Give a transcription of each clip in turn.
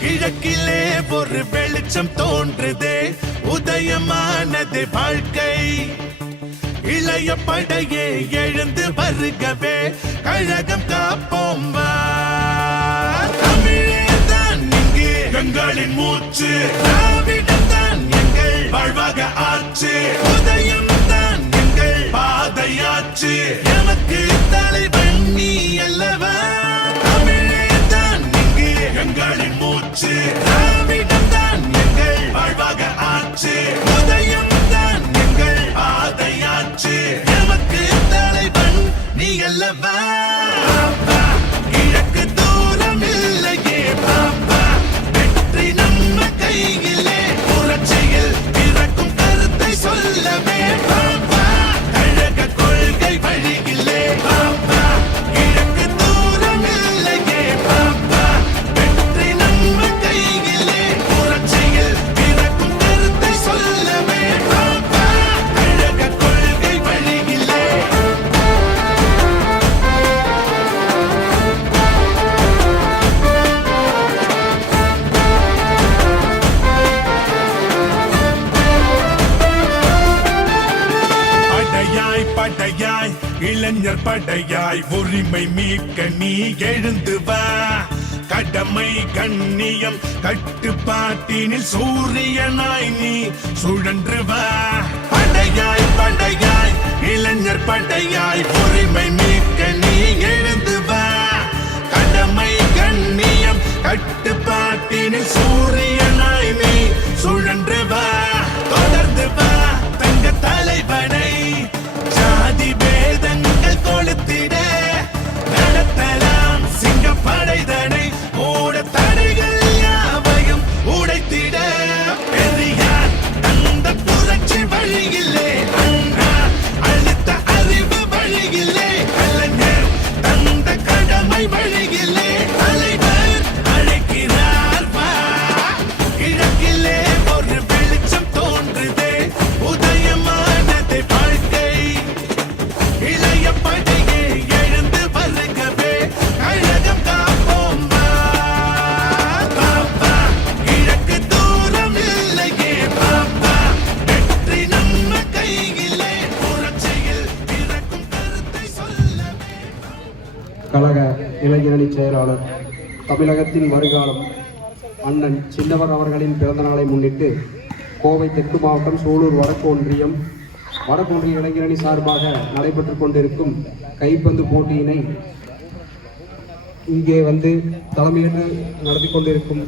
கிழக்கிலே ஒரு வெளிச்சம் தோன்றுதே, உதயமானது வாழ்க்கை. இளைய படையே எழுந்து வருகவே, கழகம் காப்போம் வா. தமிழேதான் இங்கே எங்களின் மூச்சு, திராவிடம்தான் எங்கள் வாழ்வாக ஆச்சு. உதயம் தான் எங்கள் பாதையாச்சு, எமக்கு தலைவன் நீ அல்லவா. தமிழேதான் இங்கே எங்களின் மூச்சு, திராவிடம் தான் எங்கள் வாழ்வாக ஆச்சு. உதயம் தான் எங்கள் பாதையாச்சு, எமக்கு தலைவன் நீ அல்லவா. கிழக்கு தூரம் இல்லையே பாப்பா, வெற்றி நம்ம கையிலே. புரட்சியில் பிறக்கும் கருத்தை சொல்லவே பாப்பா, கழக கொள்கை வழியிலே பாப்பா. கிழக்கு தூரம் இல்லையே பாப்பா, வெற்றி நம்ம கையிலே. புரட்சியில் பிறக்கும் கருத்தை சொல்லவே பாப்பா, கழக கொள்கை வழியிலே. படையாய் படையாய் இளைஞர் படையாய், உரிமை மீட்க நீ எழுந்து வா. கடமை கண்ணியம் கட்டுப்பாட்டினில் சூரியனாய் நீ சுழன்று வா. படையாய் படையாய் இளைஞர் படையாய், உரிமை மீட்க நீ எழுந்து வா. கடமை கண்ணியம் கட்டுப்பாட்டினில் சூரியனாய் நீ சுழன்று வா. தொடர்ந்து வா தங்க தலைவனை, ஜாதி பேதங்கள் கொளுத்திட நடத்தலாம் சிங்கப்படைதனை. மூட தடைகள் யாவையும் உடைத்திட பெரியார் தந்த புரட்சி வழியிலே, அண்ணா அளித்த அறிவு வழியிலே, கலைஞர் தந்த கடமை வழியிலே தலைவர் அழைக்கிறார் வா. கிழக்கிலே ஒரு வெளிச்சம் தோன்றுதே, உதயமானது வாழ்க்கை. இளைய படையே எழுந்து வருகவே, கழகம் காப்போம் வா. பாப்பா கிழக்கு தூரம் இல்லையே பாப்பா, வெற்றி நம்ம கையிலே. புரட்சியில் பிறக்கும் கருத்தை சொல்லவே. கழக இளைஞரணி செயலாளர், தமிழகத்தின் வருகாலம் அண்ணன் சின்னவர் அவர்களின் பிறந்த நாளை முன்னிட்டு கோவை தெற்கு மாவட்டம் சூலூர் வடக்கு ஒன்றிய இளைஞரணி சார்பாக நடைபெற்றுக் கொண்டிருக்கும் கைப்பந்து போட்டியினை இங்கே வந்து தலைமையேற்று நடத்தி கொண்டிருக்கும்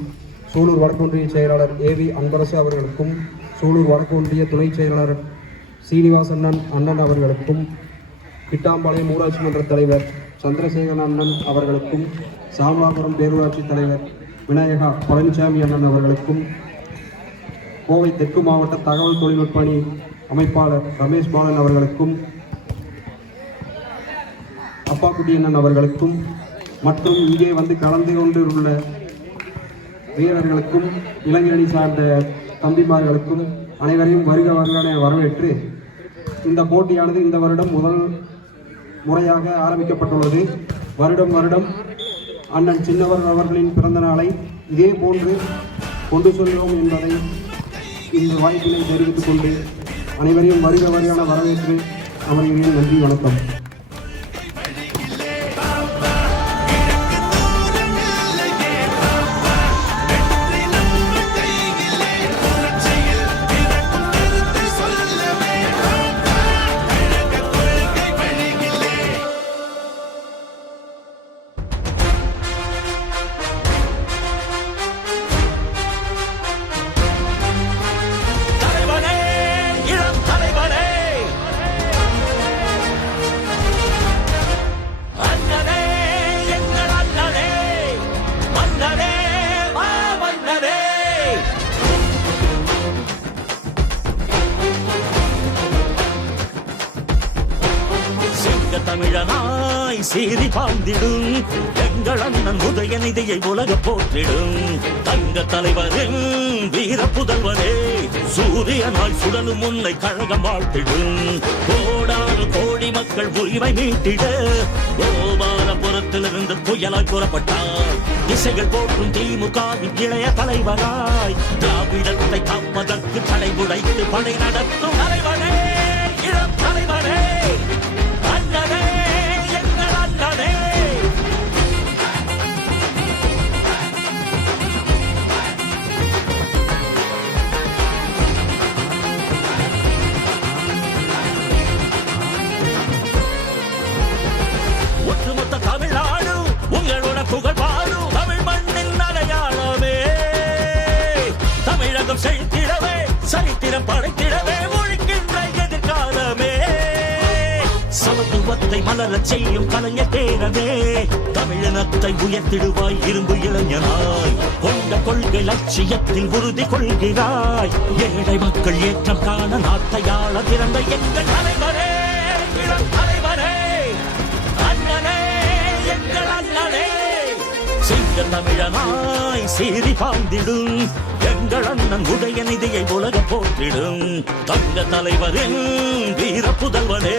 சூலூர் வடக்கு ஒன்றிய செயலாளர் ஏவி அன்பரசு அவர்களுக்கும், சூலூர் வடக்கு ஒன்றிய துணை செயலாளர் சீனிவாசன் அண்ணன் அவர்களுக்கும், கிட்டாம்பாளையம் ஊராட்சி மன்ற தலைவர் சந்திரசேகரன் அண்ணன் அவர்களுக்கும், சாமலாபுரம் பேரூராட்சி தலைவர் விநாயகா பழனிசாமி அண்ணன் அவர்களுக்கும், கோவை தெற்கு மாவட்ட தகவல் தொழில்நுட்ப அணி அமைப்பாளர் ரமேஷ் பாலன் அவர்களுக்கும், அப்பாக்குட்டி அண்ணன் அவர்களுக்கும், மற்றும் இங்கே வந்து கலந்து கொண்டுள்ள வீரர்களுக்கும் இளைஞரணி சார்ந்த தம்பிமார்களுக்கும் அனைவரையும் வருக வருகனை வரவேற்று, இந்த போட்டியானது இந்த வருடம் முதல் முறையாக ஆரம்பிக்கப்பட்டுள்ளது. வருடம் வருடம் அண்ணன் சின்னவர் அவர்களின் பிறந்த நாளை இதே போன்று கொண்டு செல்வோம் என்பதை இந்த வாய்ப்பினை தெரிவித்துக் கொண்டு அனைவரையும் வருக வருகான வரவேற்று அமர்கிறேன். நன்றி, வணக்கம். தமிழனாய் சீறி பாய்ந்திடும் எங்கள் அண்ணன் உதயநிதியை உலக போற்றிடும் தங்க தலைவரின் வீர புதல்வரே சூரியனாய் சுடலும் உன்னை கழகம் வாழ்த்திடும் கோடானு கோடி மக்கள் உரிமை மீட்டிட கோபாலபுரத்திலிருந்து புயலாய் புறப்பட்டார் திசைகள் போற்றும் திமுகவின் இளைய தலைவராய் திராவிடத்தை காப்பதற்கு தடை உடைத்து படை நடத்தும் தலைவரே இளம் தலைவரே அண்ணனே எங்கள் அண்ணனே ஒட்டுமொத்த தமிழ்நாடு உங்களோட புகழ் பாடும் தமிழ் மண்ணின் அடையாளமே தமிழகம் செழித்திடவே சரித்திரம் படைத்திடவே ஒழிக்கின்ற எதிர்காலமே சமத்துவத்தை மலரச் செய்யும் கலைஞர் பேரவே தமிழினத்தை உயர்த்திடுவாய் இரும்பு இளைஞனாய் கொண்ட கொள்கை லட்சியத்தில் உறுதி கொள்கிறாய் ஏழை மக்கள் ஏற்றம் காண நாட்டையாள திறந்த எங்கள் தலைவரே இளம் தலைவரே அண்ணனே எங்கள் அண்ணனே சிங்க தமிழனாய் சீறி பாய்ந்திடும் எங்கள் அண்ணன் உதயநிதியை உலக போற்றிடும் தங்க தலைவரின் வீர புதல்வனே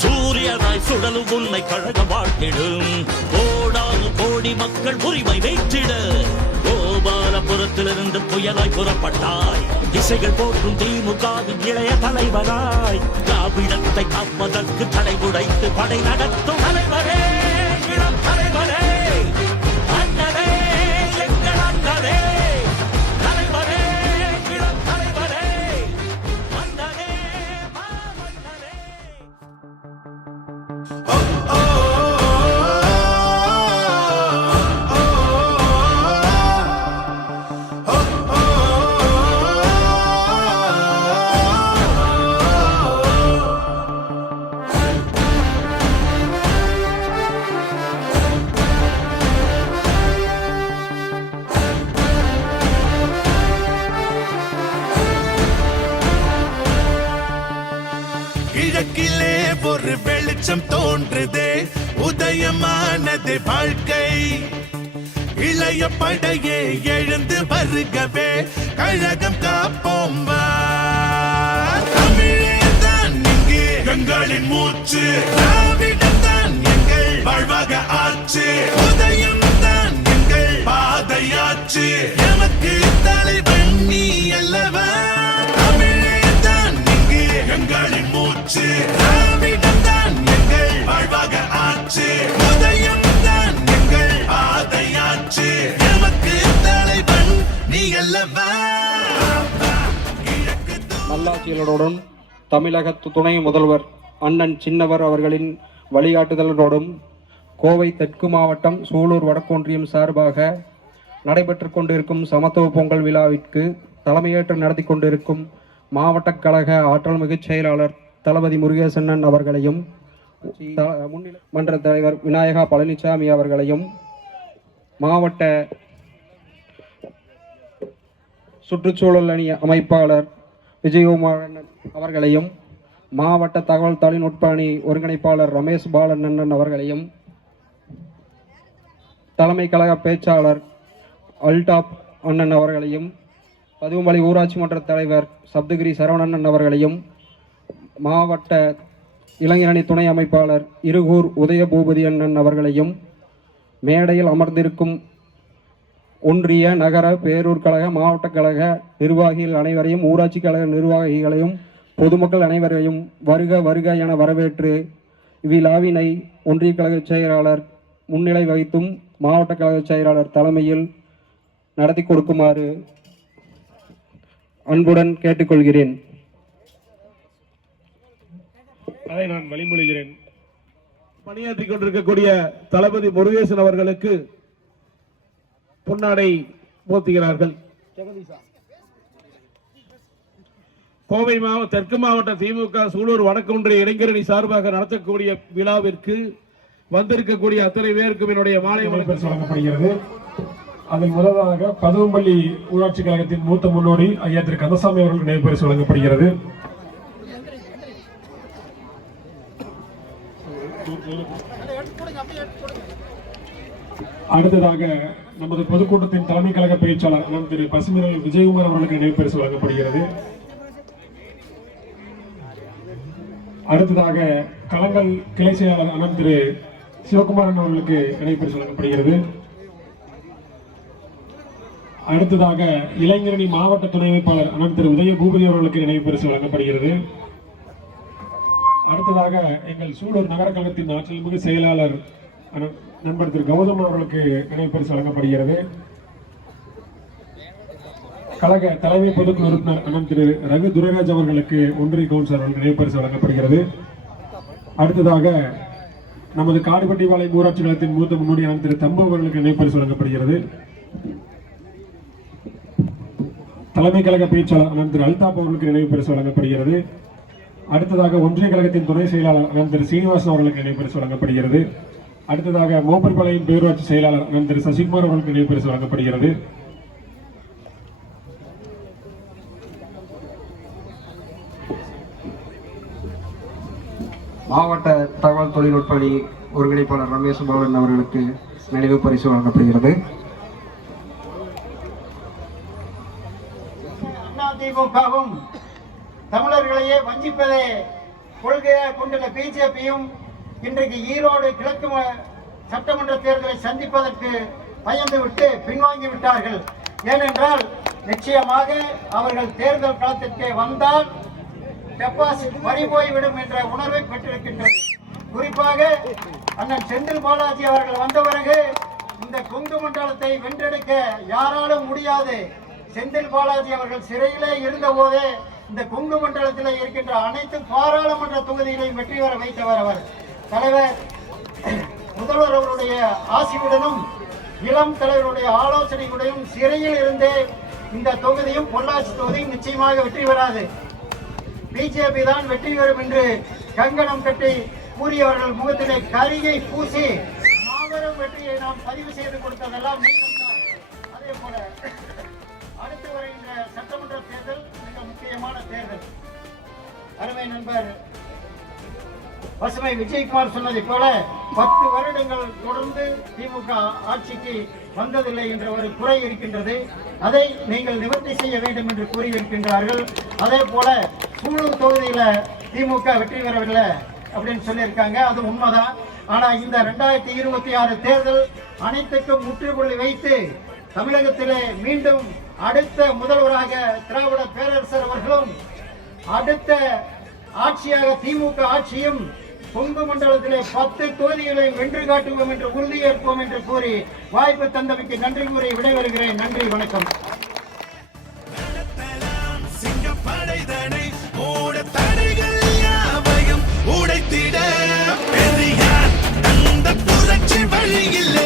சூரியனாய் சுடலும் உன்னை கழக வாழ்த்திடும் கோடானு கோடி மக்கள் உரிமை வெற்றிட கோபாலபுரத்திலிருந்து புயலாய் புறப்பட்டாய் திசைகள் போற்றும் திமுகவின் இளைய தலைவராய் திராவிடத்தை காப்பதற்கு தடை உடைத்து படை நடத்தும் தலைவரே இளம் தலைவரே அண்ணனே எங்கள் அண்ணனே தலைவரே இளம் தலைவரே அண்ணனே மாமன்னனே கிழக்கிலே ஒரு வெளிச்சம் தோன்றுதே உதயமானது வாழ்க்கை இளைய படையே எழுந்து வருகவே கழகம் காப்போம் வா. தமிழேதான் இங்கே எங்களின் மூச்சு திராவிடம்தான் எங்கள் வாழ்வாக ஆச்சு உதயம்தான் எங்கள் பாதையாச்சு எமக்கு தலைவன் நீ அல்லவா தமிழேதான் இங்கே எங்களின் மூச்சு திராவிடம்தான் எங்கள் வாழ்வாக ஆச்சு உதயம்தான் எங்கள் பாதையாச்சு எமக்கு தலைவன் நீ அல்லவா நல்லாட்சிகளுடன் தமிழக துணை முதல்வர் அண்ணன் சின்னவர் அவர்களின் வழிகாட்டுதலுடன் கோவை தெற்கு மாவட்டம் சூலூர் வடக்கொன்றியம் சார்பாக நடைபெற்று கொண்டிருக்கும் சமத்துவ பொங்கல் விழாவிற்கு தலைமையேற்று நடத்தி கொண்டிருக்கும் மாவட்ட கழக ஆற்றல் மிகு செயலாளர் தளபதி முருகேசண்ணன் அவர்களையும் மன்ற தலைவர் விநாயகா பழனிசாமி அவர்களையும் மாவட்ட சுற்றுச்சூழல் அணி அமைப்பாளர் விஜயகுமார் அவர்களையும் மாவட்ட தகவல் தொழில்நுட்ப அணி ஒருங்கிணைப்பாளர் ரமேஷ் பாலண்ணன் அவர்களையும் தலைமை கழக பேச்சாளர் அல்டாப் அண்ணன் அவர்களையும் பதுமலை ஊராட்சி மன்ற தலைவர் சப்தகிரி சரவணன் அவர்களையும் மாவட்ட இளைஞரணி துணை அமைப்பாளர் இருகூர் உதயபூபதி அண்ணன் அவர்களையும் மேடையில் அமர்ந்திருக்கும் ஒன்றிய நகர பேரூர் கழக மாவட்ட கழக நிர்வாகிகள் அனைவரையும் ஊராட்சி கழக நிர்வாகிகளையும் பொதுமக்கள் அனைவரையும் வருக வருக என வரவேற்று இவ்விழாவினை ஒன்றிய கழக செயலாளர் முன்னிலை வகித்தும் மாவட்ட கழக செயலாளர் தலைமையில் நடத்தி கொடுக்குமாறு அன்புடன் கேட்டுக்கொள்கிறேன். அதை நான் வழிமொழிகிறேன். பணியாற்றிக் கொண்டிருக்கக்கூடிய தளபதி முருகேசன் அவர்களுக்கு பொன்னாடை போர்த்துகிறார்கள். கோவை தெற்கு மாவட்ட திமுக சூலூர் வடக்கொன்றிய இளைஞரணி சார்பாக நடத்தக்கூடிய விழாவிற்கு வந்திருக்கக்கூடிய அத்தனை பேருக்கும் என்னுடைய மாலை வணக்கம் வழங்கப்படுகிறது. அதில் முதலாக பதுவம்பள்ளி ஊராட்சி கழகத்தின் மூத்த முன்னோடி ஐயா திரு கந்தசாமி அவர்களுக்கு நினைவு பரிசு வழங்கப்படுகிறது. அடுத்ததாக நமது பொதுக்கூட்டத்தின் தலைமை கழக பேச்சாளர் அண்ணன் திரு பசுமிரல் விஜயகுமார் அவர்களுக்கு நினைவு பரிசு வழங்கப்படுகிறது. அடுத்ததாக களங்கள் கிளை செயலாளர் அண்ணன் திரு சிவகுமாரன் அவர்களுக்கு நினைவு பரிசு வழங்கப்படுகிறது. அடுத்ததாக இளைஞரணி மாவட்ட துணை அமைப்பாளர் அண்ணன் திரு உதய பூபதி அவர்களுக்கு நினைவு பரிசு வழங்கப்படுகிறது. அடுத்ததாக எங்கள் சூலூர் நகர கழகத்தின் ஆற்றல்மிகு செயலாளர் நண்பர் திரு கௌதம் அவர்களுக்கு நினைவு பரிசு வழங்கப்படுகிறது. கழக தலைமை பொதுக்குழு உறுப்பினர் அண்ணன் திரு ரகு துரைராஜ் அவர்களுக்கு ஒன்றிய கவுன்சிலர் அவர்கள் நினைவு பரிசு வழங்கப்படுகிறது. அடுத்ததாக நமது காடுபட்டிபாளையம் ஊராட்சி கழகத்தின் மூத்த முன்னோடி அண்ணன் திரு தம்பு அவர்களுக்கு நினைவு பரிசு வழங்கப்படுகிறது. தலைமை கழக பேச்சாளர் அண்ணன் திரு அல்தாப் அவர்களுக்கு நினைவு பரிசு வழங்கப்படுகிறது. அடுத்ததாக ஒன்றிய கழகத்தின் துணை செயலாளர் அண்ணன் திரு சீனிவாசன் அவர்களுக்கு நினைவு பரிசு வழங்கப்படுகிறது. அடுத்ததாக மோப்பர்பாளையம் பேரூராட்சி செயலாளர் அண்ணன் திரு சசிகுமார் அவர்களுக்கு நினைவு பரிசு வழங்கப்படுகிறது. மாவட்ட தகவல் தொழில்நுட்ப அணி ஒருங்கிணைப்பாளர் ரமேஷ் பவன் அவர்களுக்கு நினைவு பரிசு வழங்கப்படுகிறது. அதிமுகவும் தமிழர்களையே வஞ்சிப்பதை கொள்கையாக கொண்டுள்ள பிஜேபியும் இன்றைக்கு ஈரோடு கிழக்கு சட்டமன்ற தேர்தலை சந்திப்பதற்கு பயந்துவிட்டு பின்வாங்கி விட்டார்கள். ஏனென்றால் நிச்சயமாக அவர்கள் தேர்தல் களத்திற்கு வந்தால் டெபாசிட் பறிபோய்விடும் என்ற உணர்வை பெற்றிருக்கின்றது. குறிப்பாக அண்ணன் செந்தில் பாலாஜி அவர்கள் வந்த பிறகு இந்த கொங்கு மண்டலத்தை வென்றெடுக்க யாராலும் முடியாது. செந்தில் பாலாஜி அவர்கள் சிறையிலே இருந்த போதே இந்த கொங்கு மண்டலத்தில் இருக்கின்ற அனைத்து பாராளுமன்ற தொகுதிகளையும் வெற்றி பெற வைத்தவர் அவர். தலைவர் முதல்வர் அவருடைய ஆசியுடனும் இளம் தலைவருடைய ஆலோசனையுடனும் சிறையில் இருந்தே இந்த தொகுதியும் பொள்ளாச்சி தொகுதியும் நிச்சயமாக வெற்றி பெறாது, பிஜேபி தான் வெற்றி பெறும் என்று கங்கணம் கட்டி கூறியவர்கள் முகத்திலே கரியை பூசி மாபெரும் வெற்றியை நாம் பதிவு செய்து கொடுத்ததெல்லாம் நீங்கள்தான். அதே போல அடுத்து வருகின்ற சட்டமன்ற தேர்தல் மிக முக்கியமான தேர்தல். அருமை நண்பர் பசுமை விஜயகுமார் சொன்னதை போல 10 வருடங்கள் தொடர்ந்து திமுக ஆட்சிக்கு வந்ததில்லை என்ற ஒரு குறை இருக்கின்றது. அதை நீங்கள் நிவர்த்தி செய்ய வேண்டும் என்று கூறியிருக்கின்றார்கள். அதே போல சூலூர் தொகுதியில திமுக வெற்றி பெறவில்லை அப்படின்னு சொல்லியிருக்காங்க. அது உண்மைதான். ஆனா இந்த 2026 தேர்தல் அனைத்துக்கும் முற்றுப்புள்ளி வைத்து தமிழகத்திலே மீண்டும் அடுத்த முதல்வராக திராவிட பேரரசர் அவர்களும் அடுத்த ஆட்சியாக திமுக ஆட்சியும் கொங்கு மண்டலத்திலே 10 தொகுதிகளை வென்று காட்டுவோம் என்று உறுதியேற்போம் என்று கூறி வாய்ப்பு தந்தமைக்கு நன்றி கூறி விடைபெறுகிறேன். நன்றி, வணக்கம். சிங்கப்படைதனை மூட தடைகள் யாவையும் உடைத்திட பெரியார் அந்த புரட்சி வழியிலே